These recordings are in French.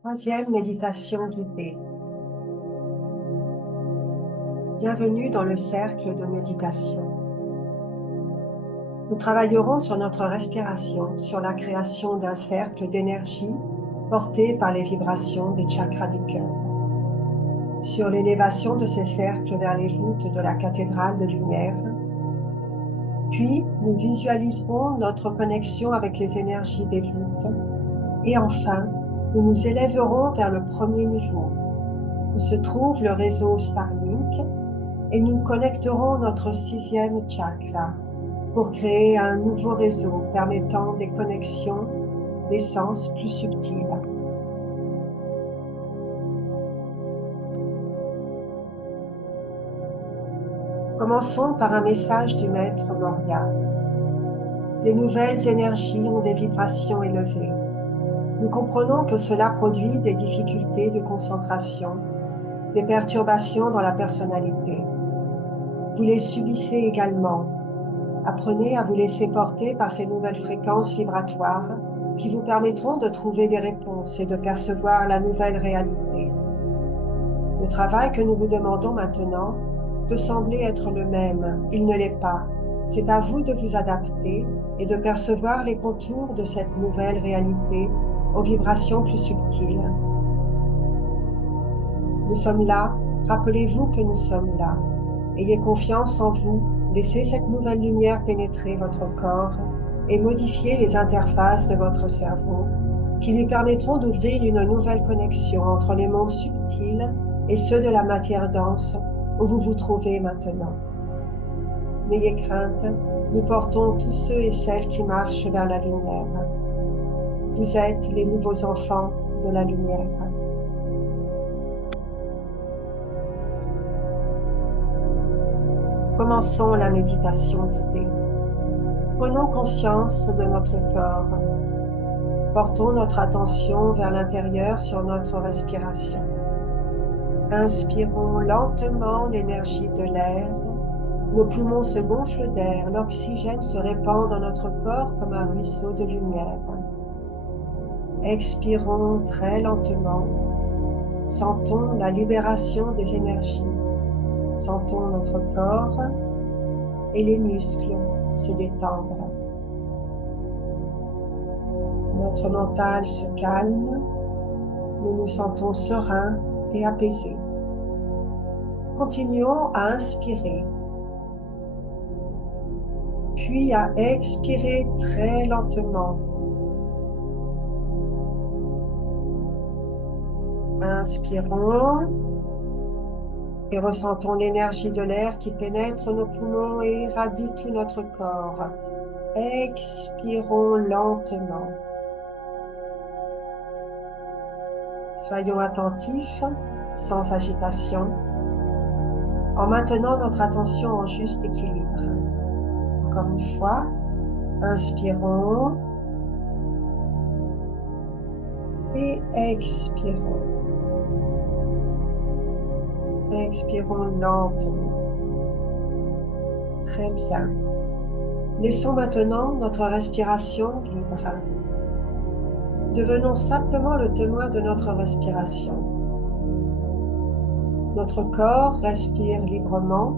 Troisième méditation guidée. Bienvenue dans le cercle de méditation. Nous travaillerons sur notre respiration, sur la création d'un cercle d'énergie porté par les vibrations des chakras du cœur, sur l'élévation de ces cercles vers les voûtes de la cathédrale de lumière. Puis, nous visualiserons notre connexion avec les énergies des voûtes. Et enfin, nous nous élèverons vers le premier niveau, où se trouve le réseau Starlink, et nous connecterons notre sixième chakra pour créer un nouveau réseau permettant des connexions d'essence plus subtiles. Commençons par un message du Maître Moria. Les nouvelles énergies ont des vibrations élevées. Nous comprenons que cela produit des difficultés de concentration, des perturbations dans la personnalité. Vous les subissez également. Apprenez à vous laisser porter par ces nouvelles fréquences vibratoires qui vous permettront de trouver des réponses et de percevoir la nouvelle réalité. Le travail que nous vous demandons maintenant peut sembler être le même. Il ne l'est pas. C'est à vous de vous adapter et de percevoir les contours de cette nouvelle réalité aux vibrations plus subtiles. Nous sommes là. Rappelez-vous que nous sommes là. Ayez confiance en vous. Laissez cette nouvelle lumière pénétrer votre corps et modifier les interfaces de votre cerveau qui lui permettront d'ouvrir une nouvelle connexion entre les mondes subtils et ceux de la matière dense où vous vous trouvez maintenant. N'ayez crainte, nous portons tous ceux et celles qui marchent vers la lumière. Vous êtes les nouveaux enfants de la lumière. Commençons la méditation guidée. Prenons conscience de notre corps. Portons notre attention vers l'intérieur sur notre respiration. Inspirons lentement l'énergie de l'air. Nos poumons se gonflent d'air. L'oxygène se répand dans notre corps comme un ruisseau de lumière. Expirons très lentement. Sentons la libération des énergies. Sentons notre corps et les muscles se détendre. Notre mental se calme. Nous nous sentons sereins et apaisés. Continuons à inspirer, puis à expirer très lentement. Inspirons et ressentons l'énergie de l'air qui pénètre nos poumons et irradie tout notre corps. Expirons lentement. Soyons attentifs, sans agitation, en maintenant notre attention en juste équilibre. Encore une fois, inspirons et expirons. Expirons lentement. Très bien. Laissons maintenant notre respiration libre. Devenons simplement le témoin de notre respiration. Notre corps respire librement.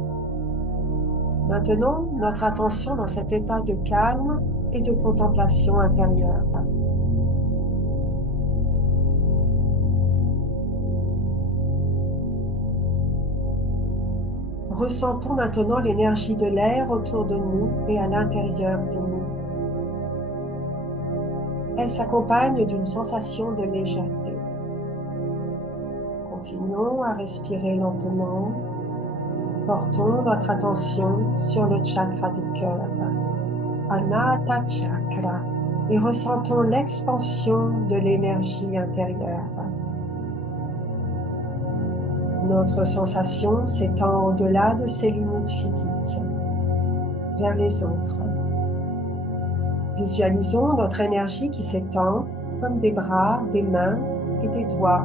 Maintenons notre attention dans cet état de calme et de contemplation intérieure. Ressentons maintenant l'énergie de l'air autour de nous et à l'intérieur de nous. Elle s'accompagne d'une sensation de légèreté. Continuons à respirer lentement. Portons notre attention sur le chakra du cœur, Anahata Chakra, et ressentons l'expansion de l'énergie intérieure. Notre sensation s'étend au-delà de ses limites physiques, vers les autres. Visualisons notre énergie qui s'étend comme des bras, des mains et des doigts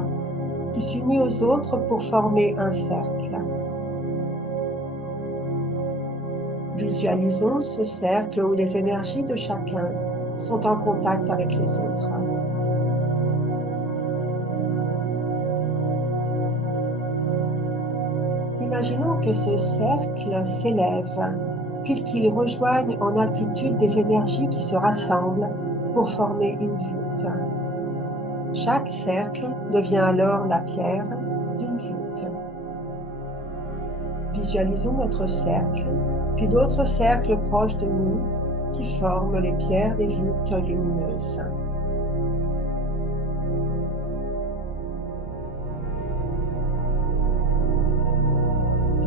qui s'unit aux autres pour former un cercle. Visualisons ce cercle où les énergies de chacun sont en contact avec les autres. Imaginons que ce cercle s'élève, puis qu'il rejoigne en altitude des énergies qui se rassemblent pour former une voûte. Chaque cercle devient alors la pierre d'une voûte. Visualisons notre cercle, puis d'autres cercles proches de nous qui forment les pierres des voûtes lumineuses.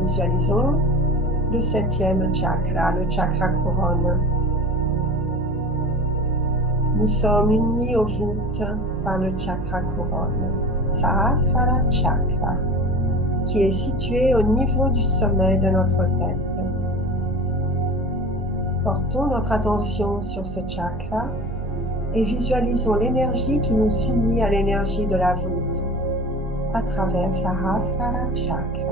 Visualisons le 7e chakra, le chakra couronne. Nous sommes unis aux voûtes par le chakra couronne, Sahasrara Chakra, qui est situé au niveau du sommet de notre tête. Portons notre attention sur ce chakra et visualisons l'énergie qui nous unit à l'énergie de la voûte à travers Sahasrara Chakra.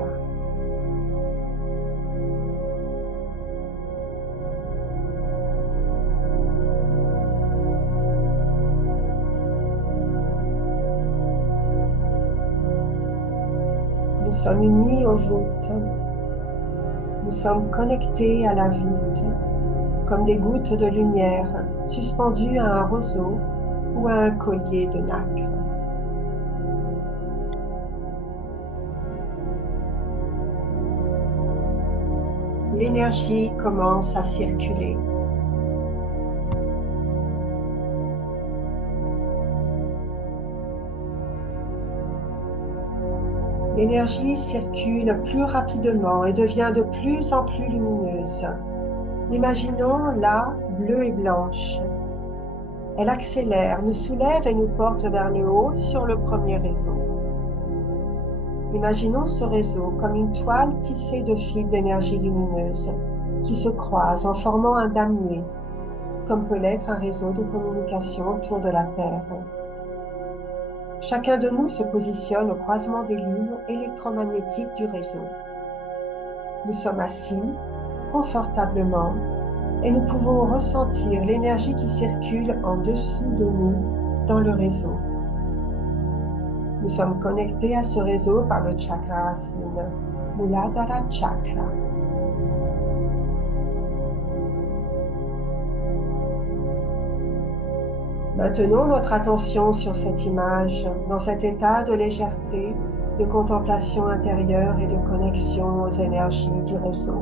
Nous sommes unis aux voûtes. Nous sommes connectés à la voûte comme des gouttes de lumière suspendues à un roseau ou à un collier de nacre. L'énergie commence à circuler. L'énergie circule plus rapidement et devient de plus en plus lumineuse. Imaginons-la bleue et blanche. Elle accélère, nous soulève et nous porte vers le haut sur le premier réseau. Imaginons ce réseau comme une toile tissée de fils d'énergie lumineuse qui se croisent en formant un damier, comme peut l'être un réseau de communication autour de la Terre. Chacun de nous se positionne au croisement des lignes électromagnétiques du réseau. Nous sommes assis, confortablement, et nous pouvons ressentir l'énergie qui circule en dessous de nous dans le réseau. Nous sommes connectés à ce réseau par le chakra racine, Muladhara Chakra. Maintenons notre attention sur cette image, dans cet état de légèreté, de contemplation intérieure et de connexion aux énergies du réseau.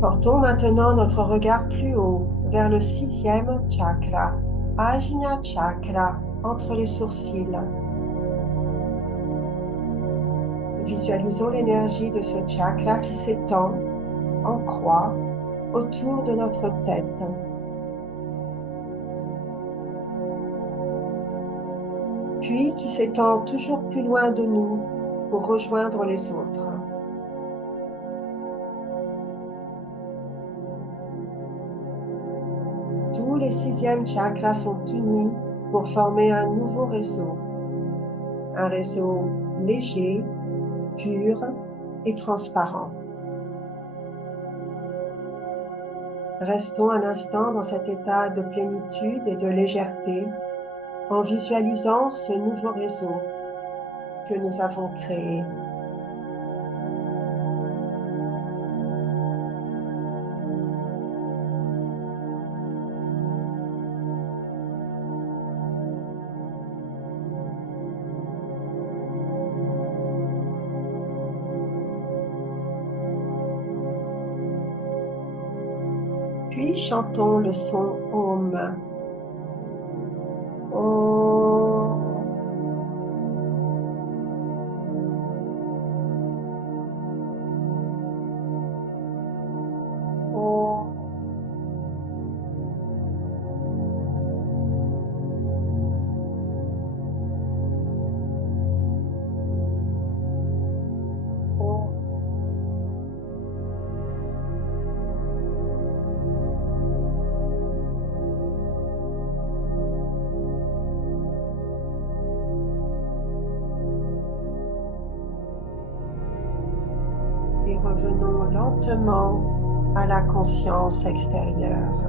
Portons maintenant notre regard plus haut, vers le 6e chakra, Ajna Chakra, entre les sourcils. Visualisons l'énergie de ce chakra qui s'étend en croix autour de notre tête. Puis qui s'étend toujours plus loin de nous pour rejoindre les autres. Tous les 6e chakras sont unis pour former un nouveau réseau. Un réseau léger, pur et transparent. Restons un instant dans cet état de plénitude et de légèreté en visualisant ce nouveau réseau que nous avons créé. Puis chantons le son Om. Om. Om. Om. Et revenons lentement à la conscience extérieure.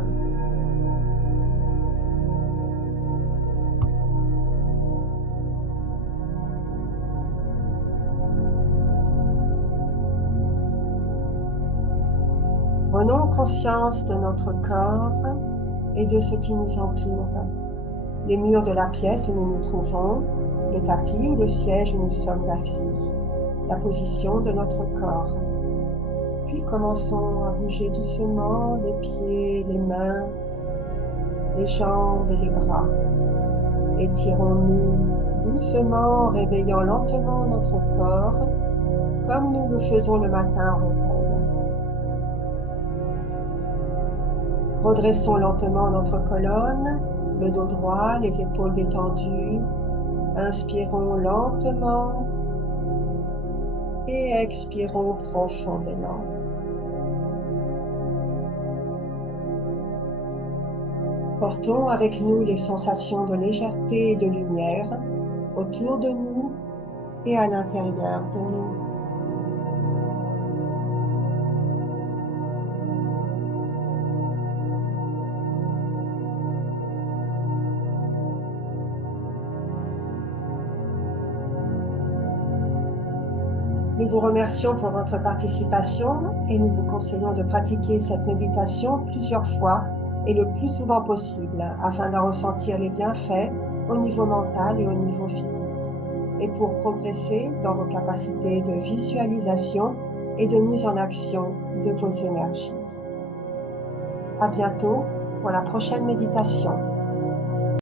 Prenons conscience de notre corps et de ce qui nous entoure. Les murs de la pièce où nous nous trouvons, le tapis ou le siège où nous sommes assis, la position de notre corps. Puis commençons à bouger doucement les pieds, les mains, les jambes et les bras. Étirons-nous doucement en réveillant lentement notre corps, comme nous le faisons le matin au réveil. Redressons lentement notre colonne, le dos droit, les épaules détendues. Inspirons lentement et expirons profondément. Portons avec nous les sensations de légèreté et de lumière autour de nous et à l'intérieur de nous. Nous vous remercions pour votre participation et nous vous conseillons de pratiquer cette méditation plusieurs fois et le plus souvent possible afin d'en ressentir les bienfaits au niveau mental et au niveau physique et pour progresser dans vos capacités de visualisation et de mise en action de vos énergies. À bientôt pour la prochaine méditation.